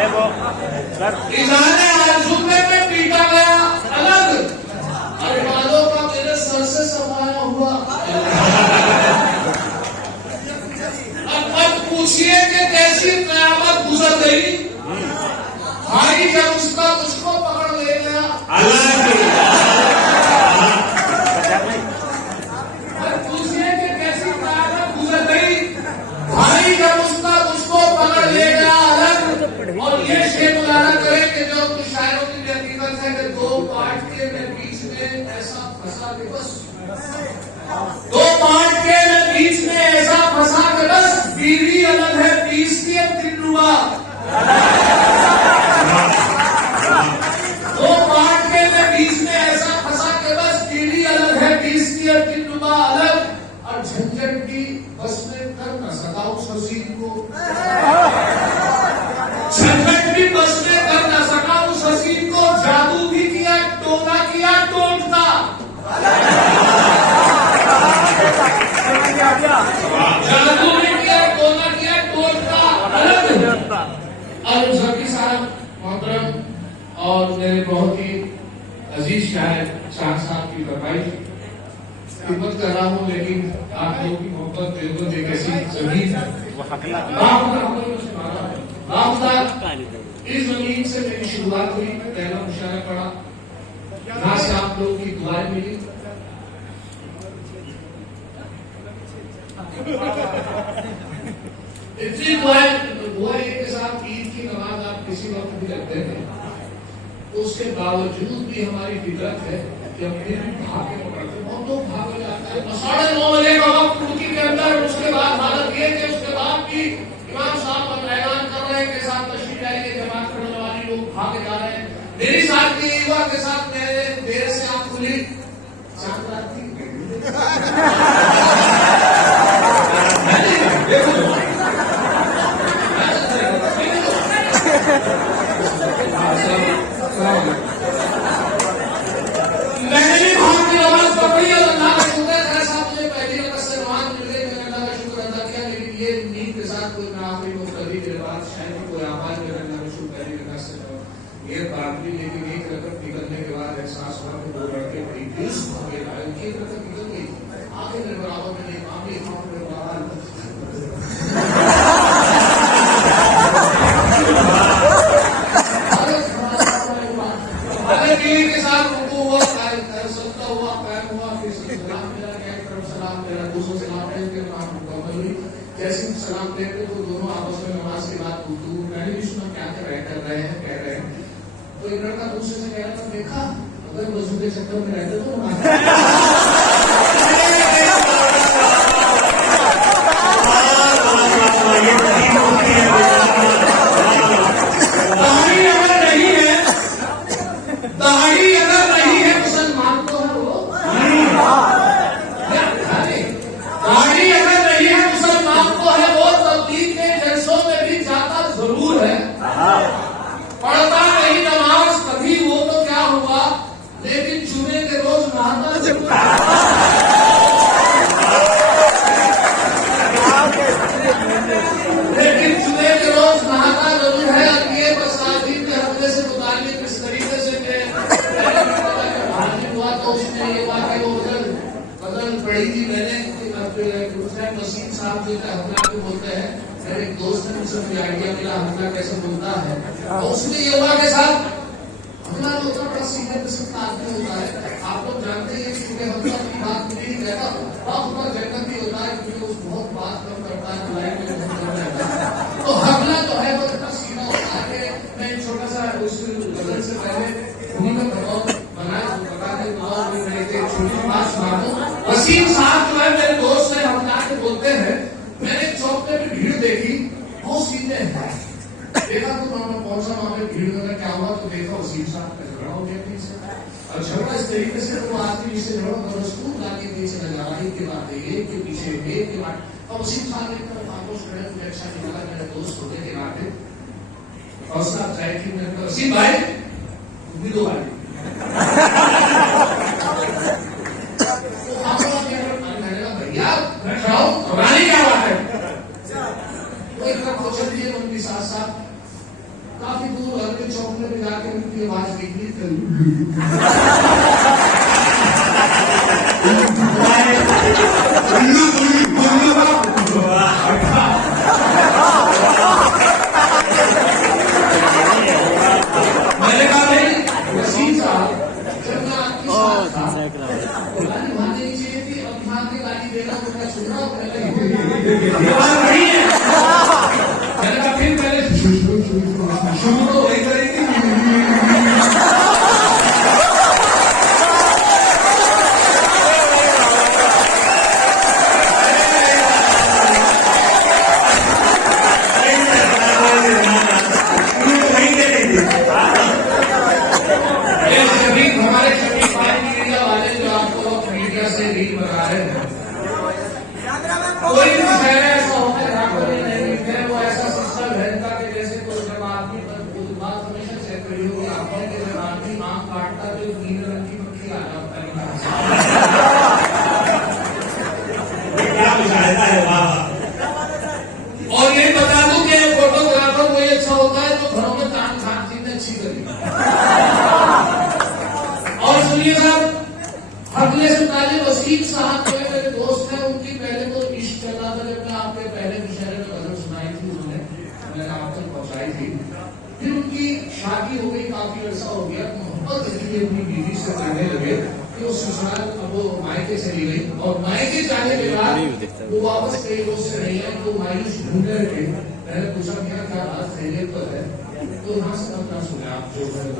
इज़हारे आज़ुमे में पीटा गया अलग, अरमानों का मेरे सर से समाया हुआ। अब पूछिए कि कैसी क़यामत गुजर गई। भाई जब उसका मुझको पकड़ ले गया, पूछिए कि कैसी क़यामत गुजर गई। भाई जब उसका मुझको पकड़ ले गया अलग। और ये शेर मुलाना करे कि जो कुछ शायरों की हकीकत है कि दो पार्ट के बीच में ऐसा फंसा कि बस, दो पार्ट के बीच में ऐसा फंसा कि बस, बीवी अलग है पीस की तिन्नुआ। दो पार्ट के बीच में ऐसा फंसा कि बस, बीवी अलग है पीस की तिन्नुआ अलग। और झंझट की बस में कर न सका उस हसीन को, झंझट भी बस में कर न सका उस हसीन को। जादू भी किया, टोना किया, टोकता। जादू भी किया, टोना किया, टोकता। और झकी साहब मोहतरम और मेरे बहुत ही अजीज शायर शाह साहब की फरमाइश खिदमत कर रहा हूँ, लेकिन आप लोगों की मोहब्बत बिल्कुल एक ऐसी जमीन है। इस जमीन से मेरी शुरुआत हुई, पहला मुशायरा पढ़ा, यहाँ से आप लोगों की दुआएं मिली। इतनी दुआएं के साथ ईद की नमाज आप किसी वक्त भी रखते हैं, उसके बावजूद भी हमारी फितरत है कि हम फिर भी भागे पकड़ते हैं। बहुत लोग भाग जाता है 9:30 बजे का वक्त तुर्की के अंदर। उसके बाद हालत ये कि उसके बाद भी इमाम साहब का ऐलान कर रहे हैं के साथ तशरीफ लाइए, जमात करने वाले लोग भागे जा रहे हैं। मेरी साथ की युवा के साथ मैंने देर से आंख खुली, चांद रात थी। मैंने भी भाग की नमाज पढ़ी और अल्लाह का शुक्र है साहब मुझे पहली रकअत से नमाज मिल गई। मैंने अल्लाह का शुक्र अदा किया, लेकिन ये नींद के साथ कोई ना आखिरी मुफ्तदी के बाद शायद कोई आवाज मेरे अल्लाह का शुक्र पहली रकअत से ये बात भी, लेकिन एक रकअत निकलने के बाद एहसास हुआ कि दो लड़के बड़ी दुरुस्त हो गए। एक रकअत निकल गई, आगे मेरे बराबर में नहीं, आगे मेरे बराबर। के साथ रुकू हुआ, सकता हुआ, कायम हुआ, फिर सलाम मेरा क्या तरफ सलाम मेरा दूसरों सलाम दे के नमाज मुकम्मल हुई। जैसे ही सलाम देते तो दोनों आपस में नमाज के बाद गुफ्तगू, मैंने भी सुना क्या कर रहे हैं कह रहे हैं। तो एक लड़का दूसरे से कह रहा था, देखा अगर वजू के चक्कर में रहते तो पढ़ता नहीं नमाज कभी वो तो क्या हुआ, लेकिन जुमे के रोज नहाता जरूर। लेकिन जुमे के रोज नहाता जरूर है। अब ये बसादी के हमले से मुतालिक इस तरीके से हाजिर हुआ तो उसने ये बात है वो बदल पड़ी थी। मैंने मसीह साहब जो हमला को बोलते हैं, मेरे एक दोस्त ने मुझसे आइडिया मिला हमला कैसे बोलता है। तो उसमें ये हुआ के साथ हमला तो उतना बड़ा सीधे किस्म का आदमी होता है। आप लोग जानते हैं कि हमला की बात नहीं कहता, बहुत जन्नत भी होता है क्योंकि वो बहुत बात कम करता है, बुलाई में रहता है। तो हमला तो है वो इतना सीधा होता है। मैं एक छोटा सा उस गजल से पहले उन्हीं का दबाव बनाया, बता दें छोटी बात सुना दूं। वसीम साहब जो है मेरे दोस्त है, हम जाके बोलते हैं, मैंने चौक पे भी भीड़ देखी, बहुत सीधे हैं। देखा तो कौन सा वहां पे भीड़ में क्या हुआ, तो देखा वसीम साहब का झगड़ा हो गया पीछे। और झगड़ा इस तरीके से वो आदमी से झगड़ा रसूल लाके पीछे नजर आई के बाद एक के पीछे एक के बाद। और वसीम साहब ने खामोश खड़े, मुझे अच्छा नहीं लगा, मेरे दोस्त होने के नाते और साहब चाहे कि मैंने कहा वसीम भाई भी दो भाई भैया घबराने क्या बात है। वो एक साथ साथ काफी दूर हल्के चौक में जा के उनकी आवाज निकली थी। मैंने कहा भाई वसीम साहब, जब मैं आपके साथ था गाली भागनी चाहिए थी, अब भाग के गाली देना तो मैं सुन रहा हूँ। मैंने कहा फिर पहले शुरू तो वही करेगी। हमारे शरीफ भाई मीडिया वाले जो आपको मीडिया से रील बना रहे हैं, कोई भी शहर ऐसा होता है नहीं है, वो ऐसा सिस्टम रहता कि जैसे कोई जब आदमी पर बात हमेशा चेक करी होगी आपने कि जब आदमी आँख काटता तो नीले रंग की मक्खी आ जाता है। और ये बता दूं कि फोटोग्राफर कोई अच्छा होता है तो घरों में तान खान चीज अच्छी करी। और सुनिए साहब, अगले से पहले वसीम साहब जो मेरे दोस्त हैं, उनकी पहले तो इश्क चल रहा था। जब मैं आपके पहले मुशायरे में गजल सुनाई थी, उन्होंने मैंने आप तक पहुंचाई थी। फिर उनकी शादी हो गई, काफी अर्सा हो गया, मोहब्बत इसलिए अपनी बीवी से करने लगे कि वो ससुराल अब वो मायके चली गई, और मायके जाने के बाद वो वापस कई रोज से नहीं है, तो मायूस ढूंढने लगे। मैंने पूछा क्या बात खैरियत पर है, तो यहाँ से अपना सुना आप जो मैंने